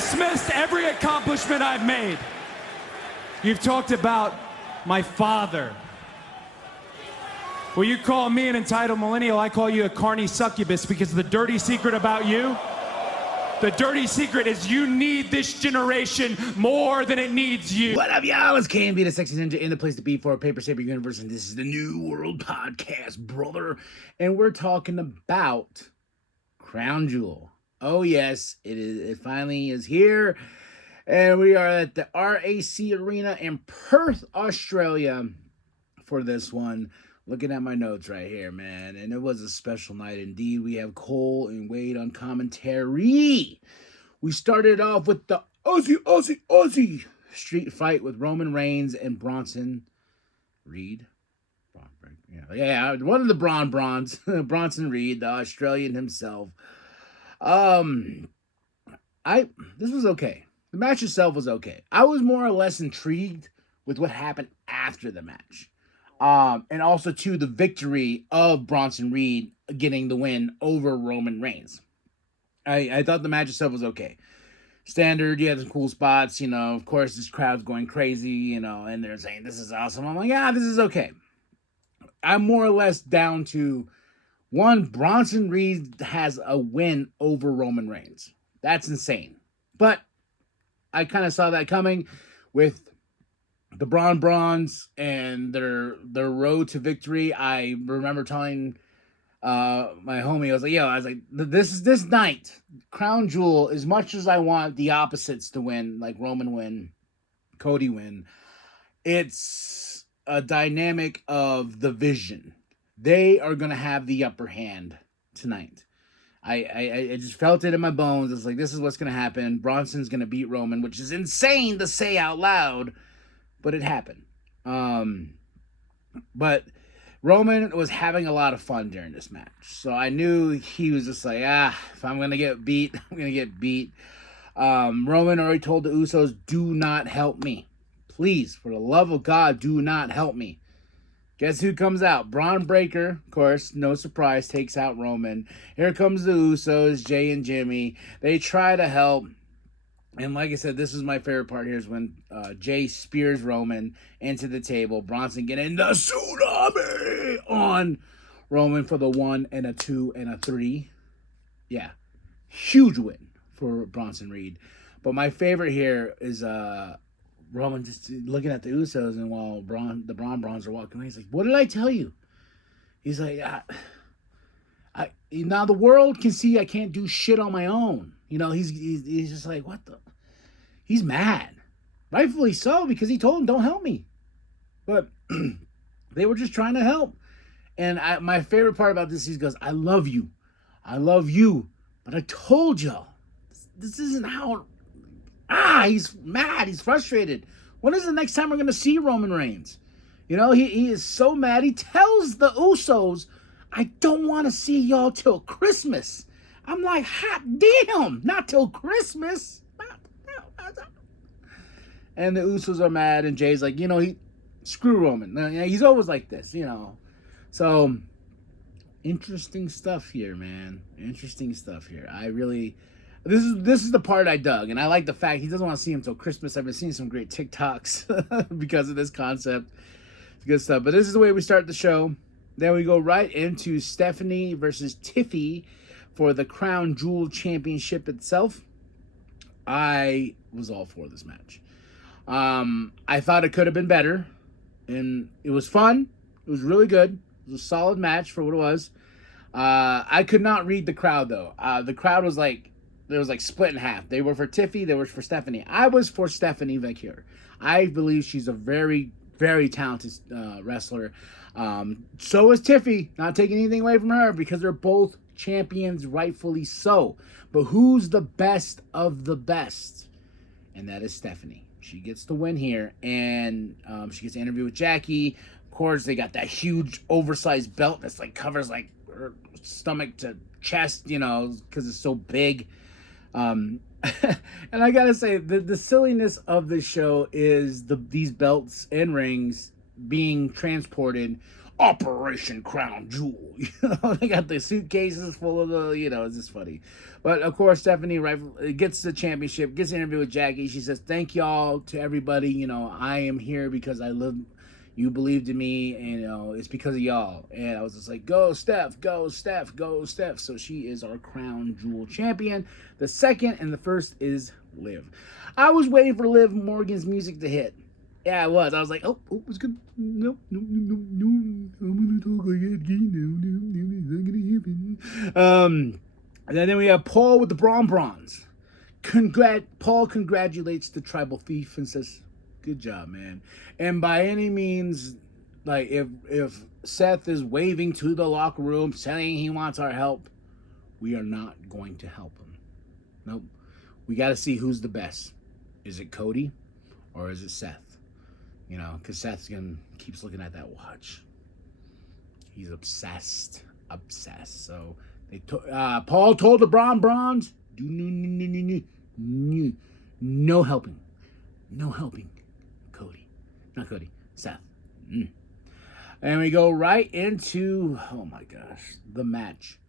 dismissed every accomplishment I've made. You've talked about my father. Well, you call me an entitled millennial, I call you a carny succubus, because the dirty secret about you, the dirty secret is you need this generation more than it needs you. What up, y'all? It's KNB, the Sexy Ninja, in the place to be for Paper Saber Universe, and this is the New World Podcast, brother. And we're talking about Crown Jewel. Oh yes, it finally is here. And we are at the RAC Arena in Perth, Australia for this one. Looking at my notes right here, man. And it was a special night indeed. We have Cole and Wade on commentary. We started off with the Aussie street fight with Roman Reigns and Bronson Reed. Yeah, one of the Bronze. Bronson Reed, the Australian himself. This was okay. The match itself was okay. I was more or less intrigued with what happened after the match. And also, too, the victory of Bronson Reed getting the win over Roman Reigns. I thought the match itself was okay. Standard, you had some cool spots, you know. Of course, this crowd's going crazy, you know, and they're saying, this is awesome. I'm like, yeah, this is okay. I'm more or less down to, one, Bronson Reed has a win over Roman Reigns. That's insane. But I kind of saw that coming with the Bronze and their road to victory. I remember telling my homie, I was like, this night, Crown Jewel, as much as I want the opposites to win, like Roman win, Cody win, it's a dynamic of the vision. They are going to have the upper hand tonight. I just felt it in my bones. It's like, this is what's going to happen. Bronson's going to beat Roman, which is insane to say out loud, but it happened. But Roman was having a lot of fun during this match. So I knew he was just like, if I'm going to get beat, I'm going to get beat. Roman already told the Usos, do not help me. Please, for the love of God, do not help me. Guess who comes out? Braun Breaker, of course, no surprise, takes out Roman. Here comes the Usos, Jay and Jimmy. They try to help. And like I said, this is my favorite part here is when Jay spears Roman into the table. Bronson getting the tsunami on Roman for the 1 and a 2 and a 3. Yeah, huge win for Bronson Reed. But my favorite here is Roman just looking at the Usos, and while the Bronze are walking away, he's like, what did I tell you? He's like, now the world can see I can't do shit on my own. You know, he's just like, what the? He's mad. Rightfully so, because he told him, don't help me. But they were just trying to help. And my favorite part about this, he goes, I love you. I love you. But I told y'all, this isn't how... he's mad. He's frustrated. When is the next time we're going to see Roman Reigns? You know, he is so mad. He tells the Usos, I don't want to see y'all till Christmas. I'm like, hot damn, not till Christmas. And the Usos are mad, and Jay's like, you know, screw Roman. He's always like this, you know. So, interesting stuff here, man. Interesting stuff here. This is the part I dug, and I like the fact he doesn't want to see him till Christmas. I've been seeing some great TikToks because of this concept. It's good stuff. But this is the way we start the show. Then we go right into Stephanie versus Tiffy for the Crown Jewel Championship itself. I was all for this match. I thought it could have been better, and it was fun. It was really good. It was a solid match for what it was. I could not read the crowd, though. The crowd was like, there was like split in half. They were for Tiffy, they were for Stephanie. I was for Stephanie Vecchio. I believe she's a very, very talented wrestler. So is Tiffy. Not taking anything away from her, because they're both champions, rightfully so. But who's the best of the best? And that is Stephanie. She gets the win here, and she gets an interview with Jackie. Of course, they got that huge oversized belt that's like covers like her stomach to chest, you know, because it's so big. And I gotta say, the silliness of this show is these belts and rings being transported Operation Crown Jewel. They got the suitcases full of the, it's just funny. But of course, Stephanie gets the championship, gets an interview with Jackie. She says, "Thank y'all to everybody. I am here because I live. You believed in me, and it's because of y'all." And I was just like, "Go, Steph! Go, Steph! Go, Steph!" So she is our Crown Jewel champion. The second and the first is Liv. I was waiting for Liv Morgan's music to hit. Yeah, I was. I was like, oh, it's good. No. I'm gonna talk like that again. No, it's not gonna happen. And then we have Paul with the bronze. Paul congratulates the tribal thief and says, "Good job, man." And by any means, like if Seth is waving to the locker room saying he wants our help, we are not going to help him. Nope. We got to see who's the best. Is it Cody or is it Seth? Because Seth keeps looking at that watch. He's obsessed. So Paul told the bronze, no helping. No helping. Not Cody. Seth. And we go right into, oh my gosh, the match.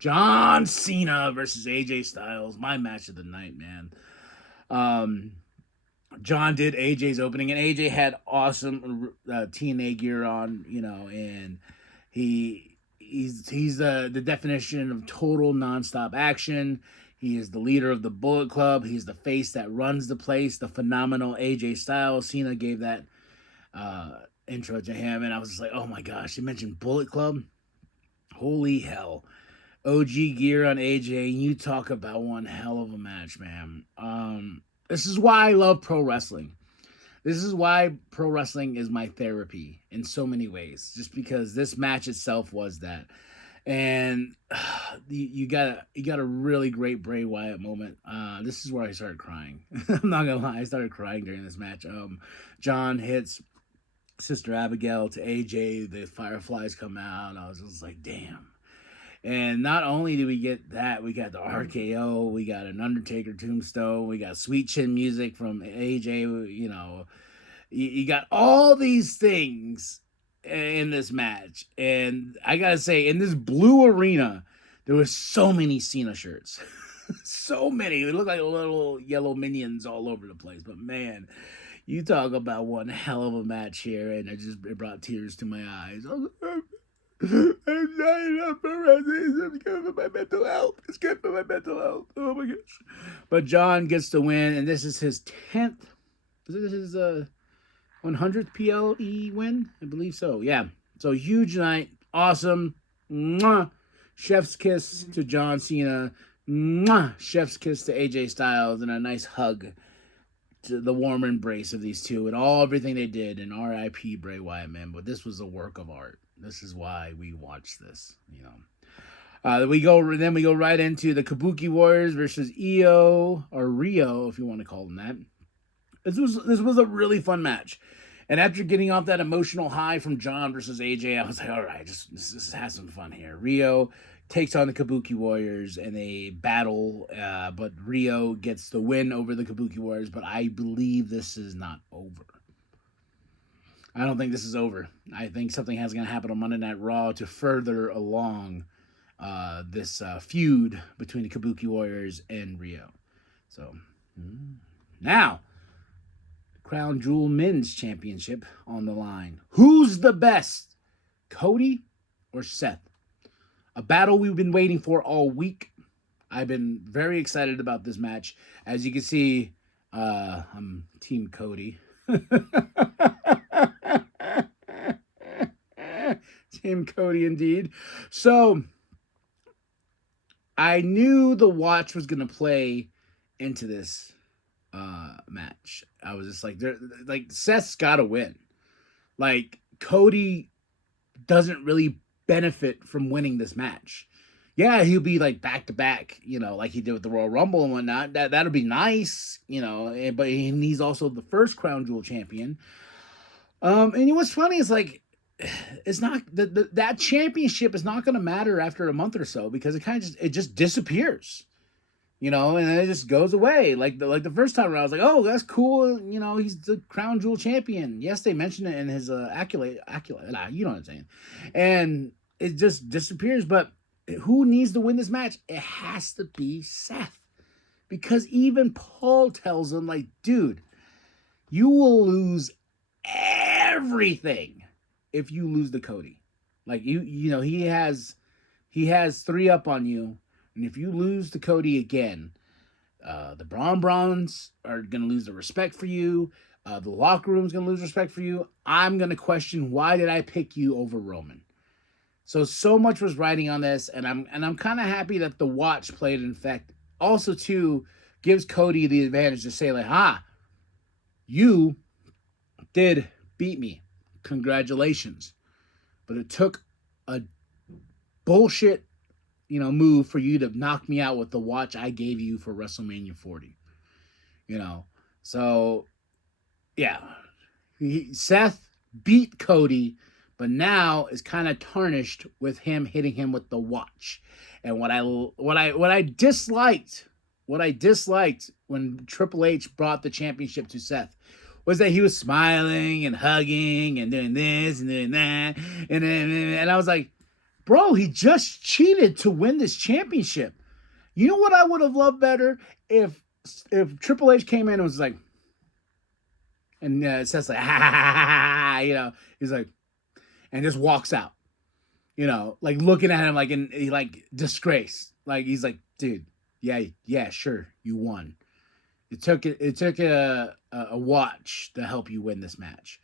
John Cena versus AJ Styles. My match of the night, man. John did AJ's opening, and AJ had awesome TNA gear on, and he's the definition of total nonstop action. He is the leader of the Bullet Club. He's the face that runs the place. The phenomenal AJ Styles. Cena gave that intro to him, and I was just like, oh my gosh, you mentioned Bullet Club? Holy hell. OG gear on AJ. You talk about one hell of a match, man. This is why I love pro wrestling. This is why pro wrestling is my therapy in so many ways. Just because this match itself was that. And you got a really great Bray Wyatt moment. This is where I started crying. I'm not gonna lie, I started crying during this match. John hits Sister Abigail to AJ. The Fireflies come out. I was just like, damn. And not only did we get that, we got the RKO, we got an Undertaker tombstone, we got Sweet Chin music from AJ, you got all these things in this match. And I gotta say, in this blue arena, there was so many Cena shirts. So many. It looked like little yellow minions all over the place. But man, you talk about one hell of a match here, and it brought tears to my eyes. I'm not enough for wrestling. It's good for my mental health. It's good for my mental health. Oh my gosh. But John gets the win, and this is his 10th. Is it his 100th PLE win? I believe so. Yeah. So huge night. Awesome. Mwah. Chef's kiss to John Cena. Mwah. Chef's kiss to AJ Styles, and a nice hug to the warm embrace of these two and everything they did. And R.I.P. Bray Wyatt, man. But this was a work of art. This is why we watch this, we go right into the Kabuki Warriors versus Io or Rio, if you want to call them that. This was a really fun match, and after getting off that emotional high from John versus AJ, I was like, all right, just have some fun here. Rio takes on the Kabuki Warriors and they battle, but Rio gets the win over the Kabuki Warriors. But I believe this is not over. I don't think this is over. I think something has going to happen on Monday Night Raw to further along this feud between the Kabuki Warriors and Rio. So, now, Crown Jewel Men's Championship on the line. Who's the best? Cody or Seth? A battle we've been waiting for all week. I've been very excited about this match. As you can see, I'm Team Cody. Team Cody indeed. So I knew the watch was gonna play into this match. I was just like Seth's gotta win. Like Cody doesn't really benefit from winning this match. Yeah, he'll be like back to back, like he did with the Royal Rumble and whatnot. That'll be nice, but he's also the first Crown Jewel champion. And what's funny is like, it's not that championship is not going to matter after a month or so because it just disappears. you know, and then it just goes away. Like the first time around, I was like, oh, that's cool. You know, he's the crown jewel champion. Yes, they mentioned it in his accolade. You know what I'm saying? And it just disappears. But who needs to win this match? It has to be Seth. Because even Paul tells him, like, dude, you will lose everything if you lose to Cody. Like, you know, he has 3 up on you. And if you lose to Cody again, the Browns are going to lose the respect for you. The locker room's going to lose respect for you. I'm going to question, why did I pick you over Roman? So much was riding on this, and I'm kind of happy that the watch played in effect. Also, too, gives Cody the advantage to say, like, you did beat me. Congratulations. But it took a bullshit, move for you to knock me out with the watch I gave you for WrestleMania 40. So, yeah. Seth beat Cody, but now is kind of tarnished with him hitting him with the watch. And what I disliked when Triple H brought the championship to Seth was that he was smiling and hugging and doing this and doing that, and I was like, bro, he just cheated to win this championship. You know what I would have loved better if Triple H came in and was like, and Seth's like, he's like, and just walks out. Like looking at him like disgrace. Like he's like, dude, yeah, sure, you won. It took a watch to help you win this match.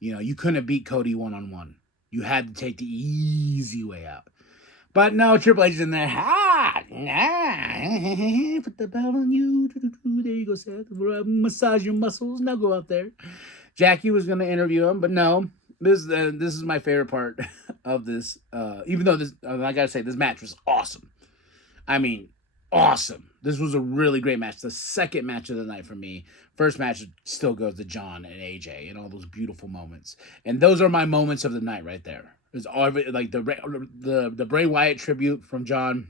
You couldn't have beat Cody 1-on-1. You had to take the easy way out. But no, Triple H is in there. Put the belt on you. There you go, Seth. Massage your muscles. Now go out there. Jackie was going to interview him, but no. This is my favorite part of this. Even though I gotta say, this match was awesome. I mean, awesome. This was a really great match. The second match of the night for me. First match still goes to John and AJ and all those beautiful moments. And those are my moments of the night right there. It's all like the Bray Wyatt tribute from John.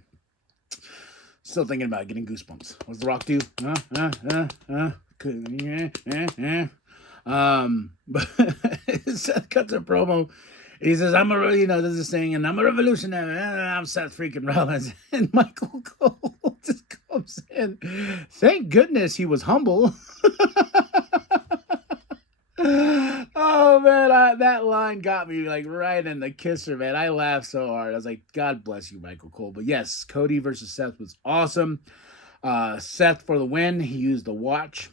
Still thinking about it, getting goosebumps. What's The Rock do? But Seth cuts a promo. He says, there's this thing, and I'm a revolutionary. I'm Seth freaking Rollins. And Michael Cole just comes in. Thank goodness he was humble. Oh, man, that line got me, like, right in the kisser, man. I laughed so hard. I was like, God bless you, Michael Cole. But, yes, Cody versus Seth was awesome. Seth for the win. He used the watch.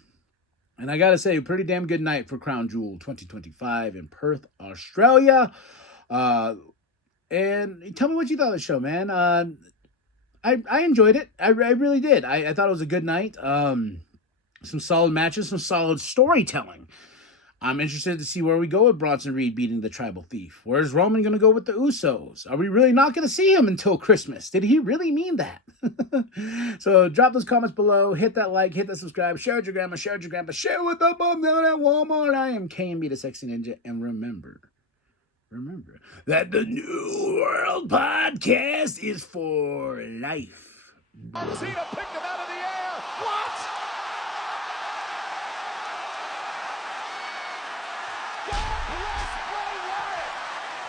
And I got to say, pretty damn good night for Crown Jewel 2025 in Perth, Australia. And tell me what you thought of the show, man. I enjoyed it. I really did. I thought it was a good night. Some solid matches, some solid storytelling. I'm interested to see where we go with Bronson Reed beating the Tribal Thief. Where's Roman going to go with the Usos? Are we really not going to see him until Christmas? Did he really mean that? So drop those comments below. Hit that like, hit that subscribe. Share with your grandma, share with your grandpa. Share with the bum down at Walmart. I am KMB the Sexy Ninja. And remember that the New World Podcast is for life.